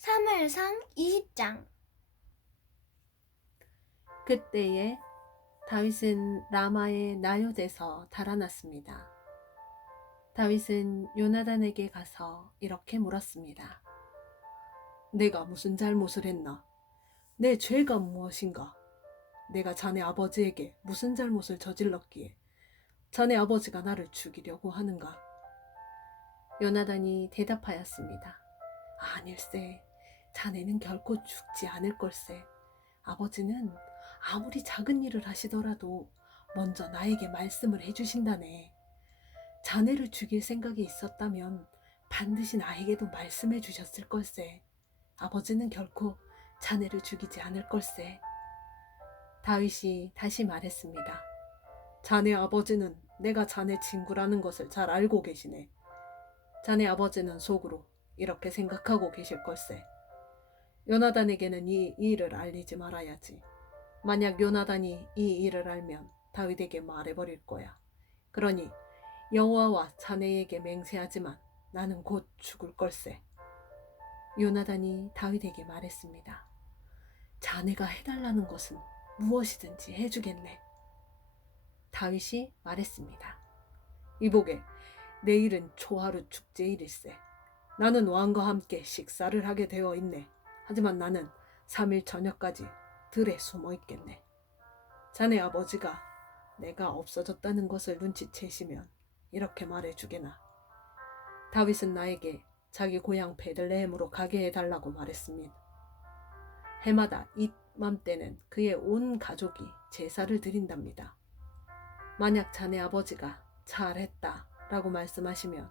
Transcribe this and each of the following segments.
사무엘상 20장. 그때에 다윗은 라마의 나요대에서 달아났습니다. 다윗은 요나단에게 가서 이렇게 물었습니다. 내가 무슨 잘못을 했나? 내 죄가 무엇인가? 내가 자네 아버지에게 무슨 잘못을 저질렀기에 자네 아버지가 나를 죽이려고 하는가? 요나단이 대답하였습니다. 아닐세, 자네는 결코 죽지 않을 걸세. 아버지는 아무리 작은 일을 하시더라도 먼저 나에게 말씀을 해주신다네. 자네를 죽일 생각이 있었다면 반드시 나에게도 말씀해 주셨을 걸세. 아버지는 결코 자네를 죽이지 않을 걸세. 다윗이 다시 말했습니다. 자네 아버지는 내가 자네 친구라는 것을 잘 알고 계시네. 자네 아버지는 속으로 이렇게 생각하고 계실 걸세. 요나단에게는 이 일을 알리지 말아야지. 만약 요나단이 이 일을 알면 다윗에게 말해버릴 거야. 그러니 여호와와 자네에게 맹세하지만 나는 곧 죽을 걸세. 요나단이 다윗에게 말했습니다. 자네가 해달라는 것은 무엇이든지 해주겠네. 다윗이 말했습니다. 이보게, 내일은 초하루 축제일일세. 나는 왕과 함께 식사를 하게 되어 있네. 하지만 나는 3일 저녁까지 들에 숨어 있겠네. 자네 아버지가 내가 없어졌다는 것을 눈치채시면 이렇게 말해주게나. 다윗은 나에게 자기 고향 베들레헴으로 가게 해달라고 말했습니다. 해마다 이맘때는 그의 온 가족이 제사를 드린답니다. 만약 자네 아버지가 잘했다 라고 말씀하시면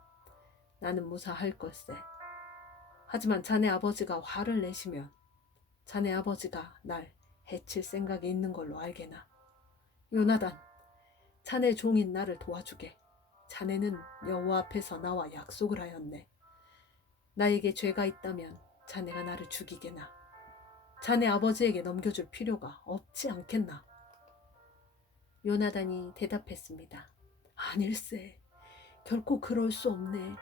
나는 무사할 걸세. 하지만 자네 아버지가 화를 내시면 자네 아버지가 날 해칠 생각이 있는 걸로 알게나. 요나단, 자네 종인 나를 도와주게. 자네는 여호와 앞에서 나와 약속을 하였네. 나에게 죄가 있다면 자네가 나를 죽이게나. 자네 아버지에게 넘겨줄 필요가 없지 않겠나. 요나단이 대답했습니다. 아닐세, 결코 그럴 수 없네.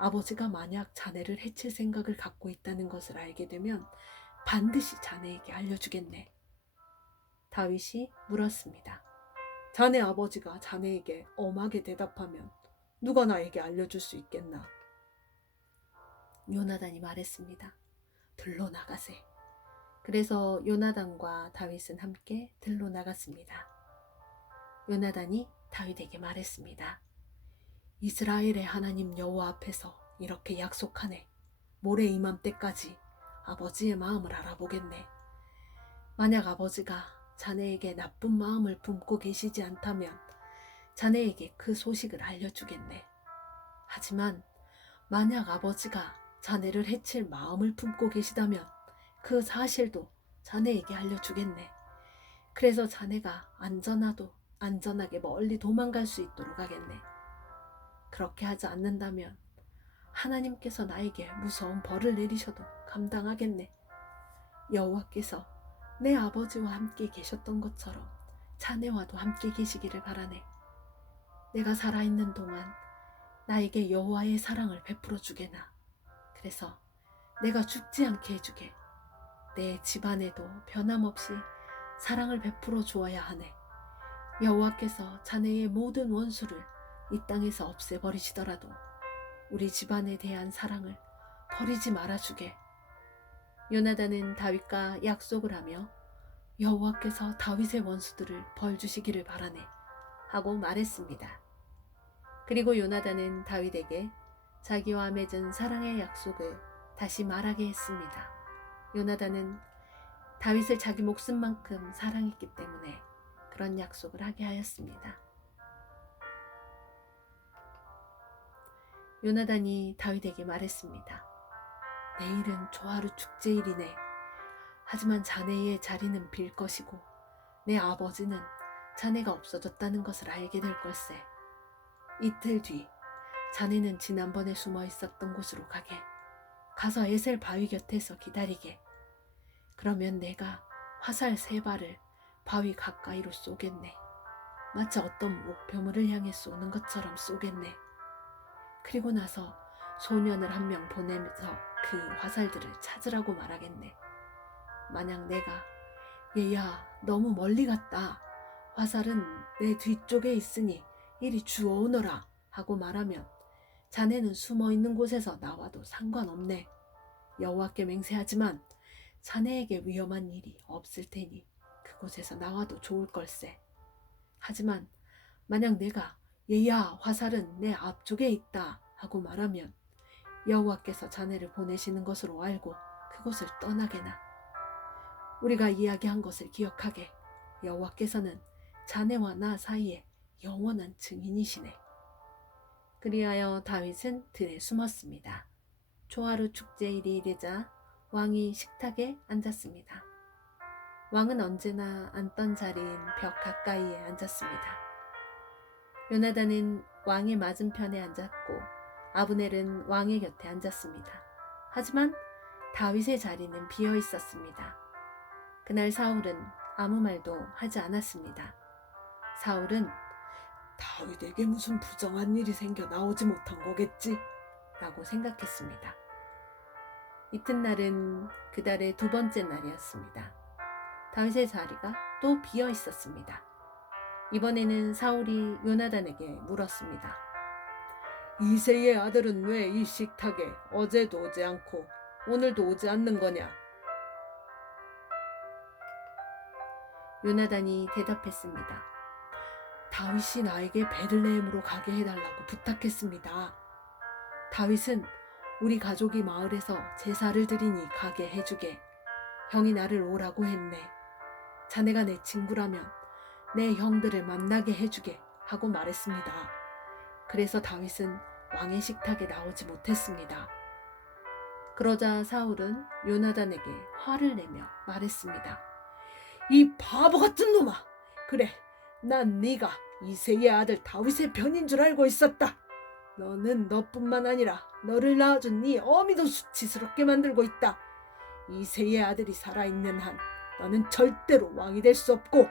아버지가 만약 자네를 해칠 생각을 갖고 있다는 것을 알게 되면 반드시 자네에게 알려주겠네. 다윗이 물었습니다. 자네 아버지가 자네에게 엄하게 대답하면 누가 나에게 알려줄 수 있겠나? 요나단이 말했습니다. 들로 나가세. 그래서 요나단과 다윗은 함께 들로 나갔습니다. 요나단이 다윗에게 말했습니다. 이스라엘의 하나님 여호와 앞에서 이렇게 약속하네. 모레 이맘때까지 아버지의 마음을 알아보겠네. 만약 아버지가 자네에게 나쁜 마음을 품고 계시지 않다면 자네에게 그 소식을 알려주겠네. 하지만 만약 아버지가 자네를 해칠 마음을 품고 계시다면 그 사실도 자네에게 알려주겠네. 그래서 자네가 안전하게 멀리 도망갈 수 있도록 하겠네. 그렇게 하지 않는다면 하나님께서 나에게 무서운 벌을 내리셔도 감당하겠네. 여호와께서 내 아버지와 함께 계셨던 것처럼 자네와도 함께 계시기를 바라네. 내가 살아있는 동안 나에게 여호와의 사랑을 베풀어 주게나. 그래서 내가 죽지 않게 해주게. 내 집안에도 변함없이 사랑을 베풀어 주어야 하네. 여호와께서 자네의 모든 원수를 이 땅에서 없애버리시더라도 우리 집안에 대한 사랑을 버리지 말아주게. 요나단은 다윗과 약속을 하며 여호와께서 다윗의 원수들을 벌주시기를 바라네 하고 말했습니다. 그리고 요나단은 다윗에게 자기와 맺은 사랑의 약속을 다시 말하게 했습니다. 요나단은 다윗을 자기 목숨만큼 사랑했기 때문에 그런 약속을 하게 하였습니다. 요나단이 다윗에게 말했습니다. 내일은 초하루 축제일이네. 하지만 자네의 자리는 빌 것이고 내 아버지는 자네가 없어졌다는 것을 알게 될 걸세. 이틀 뒤 자네는 지난번에 숨어 있었던 곳으로 가서 에셀 바위 곁에서 기다리게. 그러면 내가 화살 3발을 바위 가까이로 쏘겠네. 마치 어떤 목표물을 향해 쏘는 것처럼 쏘겠네. 그리고 나서 소년을 한 명 보내면서 그 화살들을 찾으라고 말하겠네. 만약 내가 얘야 너무 멀리 갔다. 화살은 내 뒤쪽에 있으니 이리 주워오너라 하고 말하면 자네는 숨어있는 곳에서 나와도 상관없네. 여호와께 맹세하지만 자네에게 위험한 일이 없을 테니 그곳에서 나와도 좋을 걸세. 하지만 만약 내가 얘야 화살은 내 앞쪽에 있다 하고 말하면 여호와께서 자네를 보내시는 것으로 알고 그곳을 떠나게나. 우리가 이야기한 것을 기억하게. 여호와께서는 자네와 나 사이에 영원한 증인이시네. 그리하여 다윗은 들에 숨었습니다. 초하루 축제일이 되자 왕이 식탁에 앉았습니다. 왕은 언제나 앉던 자리인 벽 가까이에 앉았습니다. 요나단은 왕의 맞은편에 앉았고 아브넬은 왕의 곁에 앉았습니다. 하지만 다윗의 자리는 비어 있었습니다. 그날 사울은 아무 말도 하지 않았습니다. 사울은 다윗에게 무슨 부정한 일이 생겨 나오지 못한 거겠지? 라고 생각했습니다. 이튿날은 그달의 두 번째 날이었습니다. 다윗의 자리가 또 비어 있었습니다. 이번에는 사울이 요나단에게 물었습니다. 이새의 아들은 왜 이 식탁에 어제도 오지 않고 오늘도 오지 않는 거냐? 요나단이 대답했습니다. 다윗이 나에게 베들레헴으로 가게 해달라고 부탁했습니다. 다윗은 우리 가족이 마을에서 제사를 드리니 가게 해주게. 형이 나를 오라고 했네. 자네가 내 친구라면 내 형들을 만나게 해주게 하고 말했습니다. 그래서 다윗은 왕의 식탁에 나오지 못했습니다. 그러자 사울은 요나단에게 화를 내며 말했습니다. 이 바보 같은 놈아! 그래, 난 네가 이새의 아들 다윗의 편인 줄 알고 있었다. 너는 너뿐만 아니라 너를 낳아준 네 어미도 수치스럽게 만들고 있다. 이새의 아들이 살아있는 한 너는 절대로 왕이 될 수 없고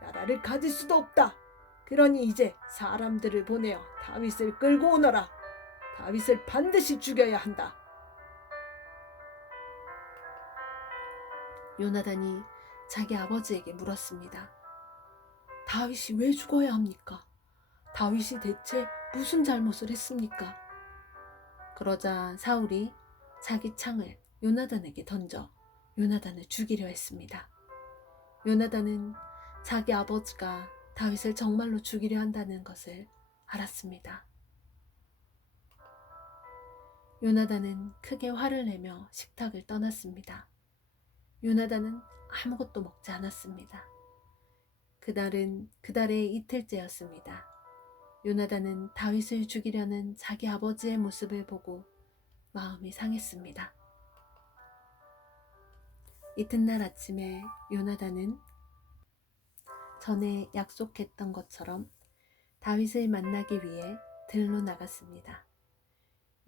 나라를 가질 수도 없다. 그러니 이제 사람들을 보내어 다윗을 끌고 오너라. 다윗을 반드시 죽여야 한다. 요나단이 자기 아버지에게 물었습니다. 다윗이 왜 죽어야 합니까? 다윗이 대체 무슨 잘못을 했습니까? 그러자 사울이 자기 창을 요나단에게 던져 요나단을 죽이려 했습니다. 요나단은 자기 아버지가 다윗을 정말로 죽이려 한다는 것을 알았습니다. 요나단은 크게 화를 내며 식탁을 떠났습니다. 요나단은 아무것도 먹지 않았습니다. 그날은 그달의 이틀째였습니다. 요나단은 다윗을 죽이려는 자기 아버지의 모습을 보고 마음이 상했습니다. 이튿날 아침에 요나단은 전에 약속했던 것처럼 다윗을 만나기 위해 들로 나갔습니다.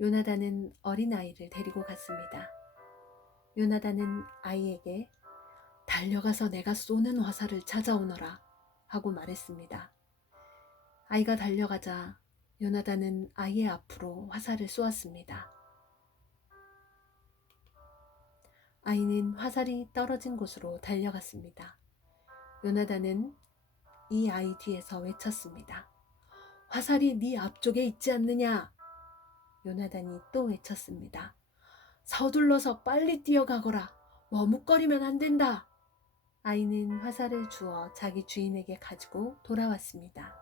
요나단은 어린아이를 데리고 갔습니다. 요나단은 아이에게 달려가서 내가 쏘는 화살을 찾아오너라 하고 말했습니다. 아이가 달려가자 요나단은 아이의 앞으로 화살을 쏘았습니다. 아이는 화살이 떨어진 곳으로 달려갔습니다. 요나단은 이 아이 뒤에서 외쳤습니다. 화살이 네 앞쪽에 있지 않느냐? 요나단이 또 외쳤습니다. 서둘러서 빨리 뛰어가거라. 머뭇거리면 안 된다. 아이는 화살을 주어 자기 주인에게 가지고 돌아왔습니다.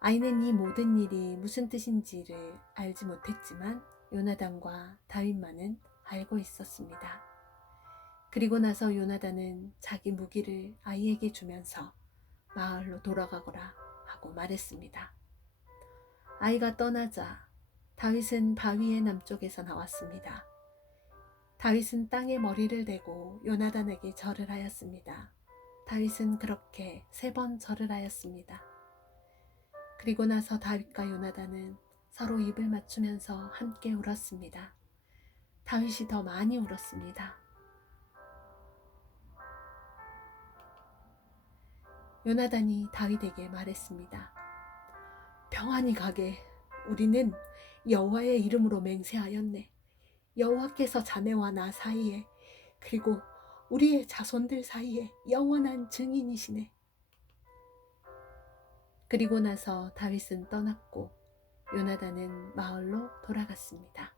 아이는 이 모든 일이 무슨 뜻인지를 알지 못했지만 요나단과 다윗만은 알고 있었습니다. 그리고 나서 요나단은 자기 무기를 아이에게 주면서 마을로 돌아가거라 하고 말했습니다. 아이가 떠나자 다윗은 바위의 남쪽에서 나왔습니다. 다윗은 땅에 머리를 대고 요나단에게 절을 하였습니다. 다윗은 그렇게 3번 절을 하였습니다. 그리고 나서 다윗과 요나단은 서로 입을 맞추면서 함께 울었습니다. 다윗이 더 많이 울었습니다. 요나단이 다윗에게 말했습니다. 평안히 가게. 우리는 여호와의 이름으로 맹세하였네. 여호와께서 자네와 나 사이에 그리고 우리의 자손들 사이에 영원한 증인이시네. 그리고 나서 다윗은 떠났고 요나단은 마을로 돌아갔습니다.